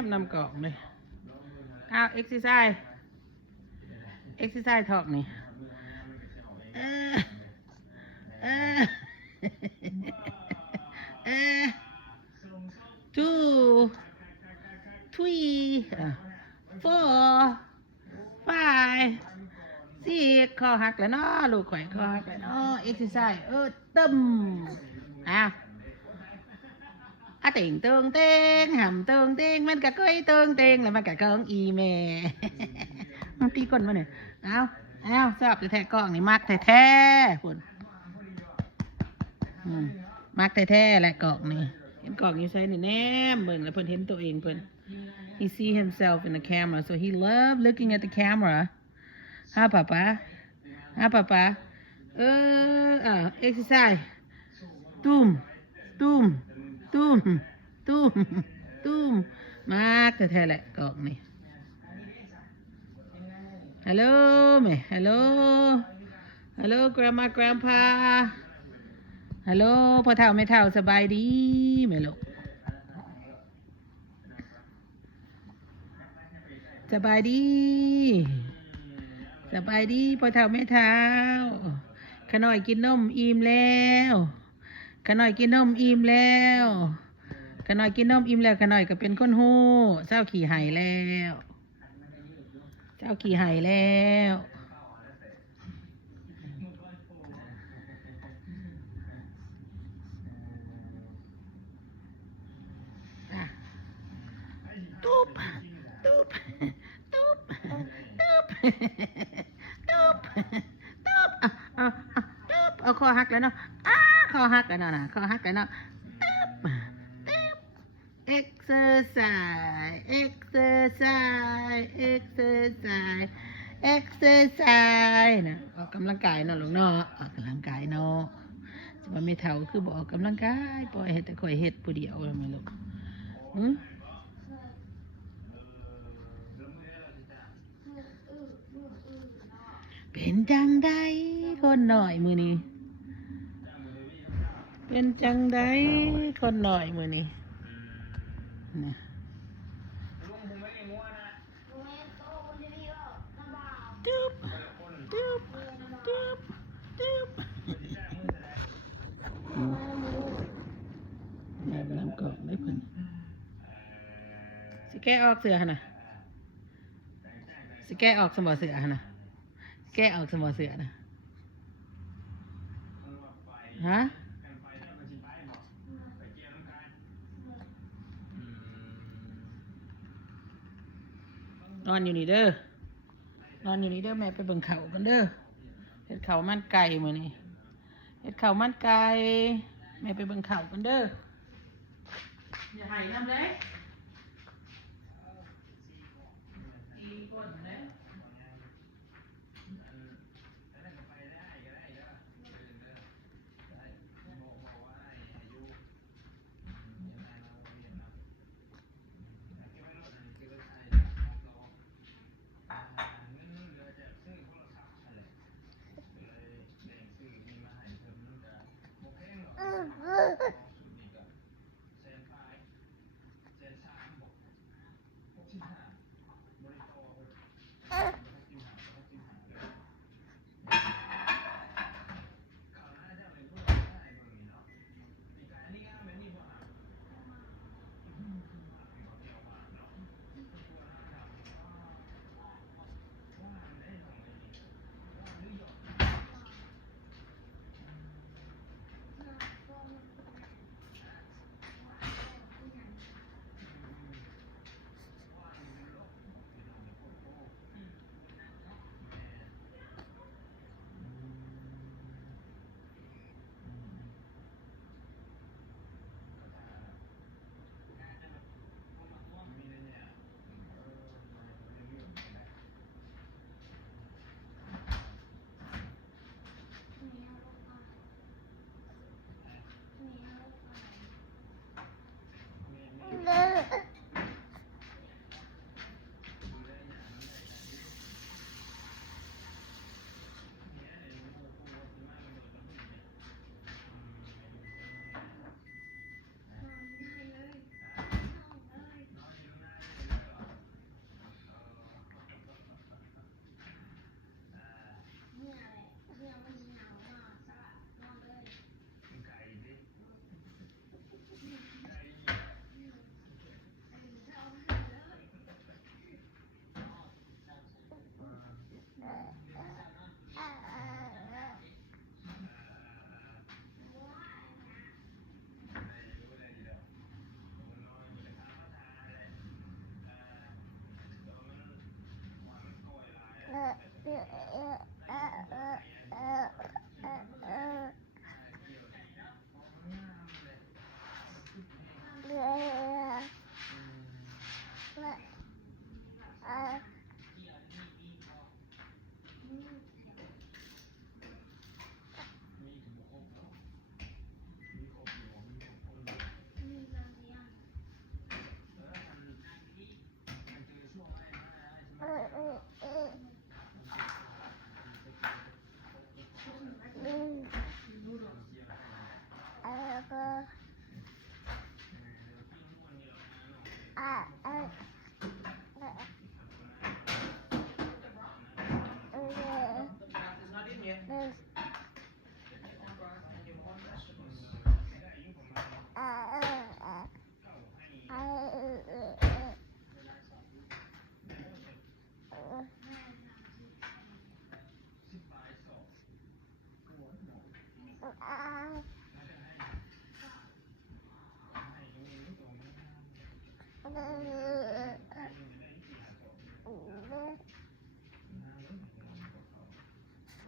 มนำกล่องเลยอ้าวเอ็กซ์ไซส์ทอกนี่เออเออเออ two three four five six คอหักแล้วเนาะลูกข่อยคอหักแล้วเนาะเอ็กซ์ไซส์ตึมอ่ะเต่งเติงเต้งหำเติงเต้งมันก็เคยเติงเต้งแล้วมันก็เกิงอีแม่มันตีก้นมาเนี่ยเอาชอบจะแทะกล้องนี่มักแท้ๆคุณมักแท้ๆแหละกล้องนี่เห็นกล้องอยู่ใส่นี่แนมเบิ่งแล้วเพิ่นเห็นตัวเองเพิ่น he see himself in the camera so he love looking at the camera ฮะป๊าป๊าexercise ตุ้มมากแท้ๆแหละกล้องนี่ฮัลโหลแม่ฮัลโหล grandma grandpa ฮัลโหลพ่อเฒ่าแม่เฒ่าสบายดีแม่ลูกสบายดีพ่อเฒ่าแม่เฒ่าขน้อยกินนมอิ่มแล้วขน้อยกินนมอิ่มแล้วขน้อยก็เป็นคนหู้เจ้าขี่ไห่แล้วตุ๊บเอาคอหักแล้วเนาะคอหักแล้วเนาะexerciseนะออกกำลังกายเนาะลูกเนาะออกกำลังกายเนาะจะว่าไม่เท่าคือบอกออกกำลังกายปล่อยให้แต่ข่อยเฮ็ดผู้เดียวเลยไหมลูกเป็นจังใดคนหน่อยมือนี้เป็นจังใดคนหน่อยมือนี้นะแม่กำลังกรอกได้เพิ่นสิแก้ออกเสือหั่นน่ะสิแก้ออกสมอเสือหั่นน่ะแก้ออกสมอเสือนะฮะนอนอยู่นี่เด้อแม่ไปเบิ่งเขากันเด้อเฮ็ดข้าวมันไก่มื้อนี้แม่ไปเบิ่งเขากันเด้ออย่าให้น้ำเลย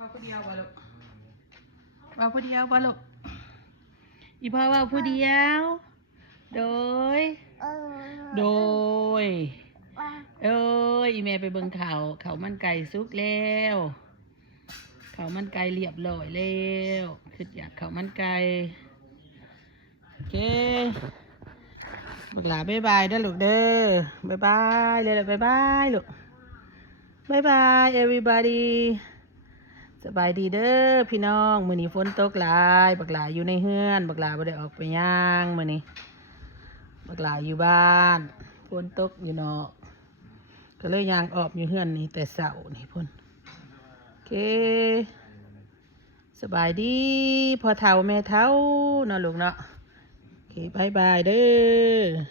ว่าผู้เดียวบ่ลูกว่าผู้เดียวบ่ลูกอีพ่อว่าผู้เดียวโดยโดยอีแม่ไปเบิ่งเขามันไก่สุกแล้วเขามันไก่เรียบร้อยแล้วคืออยากเขามันไก่โอเคบักหลาบ๊ายบายเด้อลูกเด้อบ๊ายบายเลยบ๊ายบายลูกบ๊ายบาย everybody สบายดีเด้อพี่น้องมื้อนี้ฝนตกหลายบักหลาอยู่ในเฮือนบักหลาบ่ได้ออกไปย่างมื้อนี้บักหลาอยู่บ้านฝนตกอยู่เนาะก็เลยย่างออกอยู่เฮือนนี่แต่เช้านี่พุ่นโอเคสบายดีพ่อเฒ่าแม่เฒ่าเนาะลูกเนาะโอเคบายบายเด้อ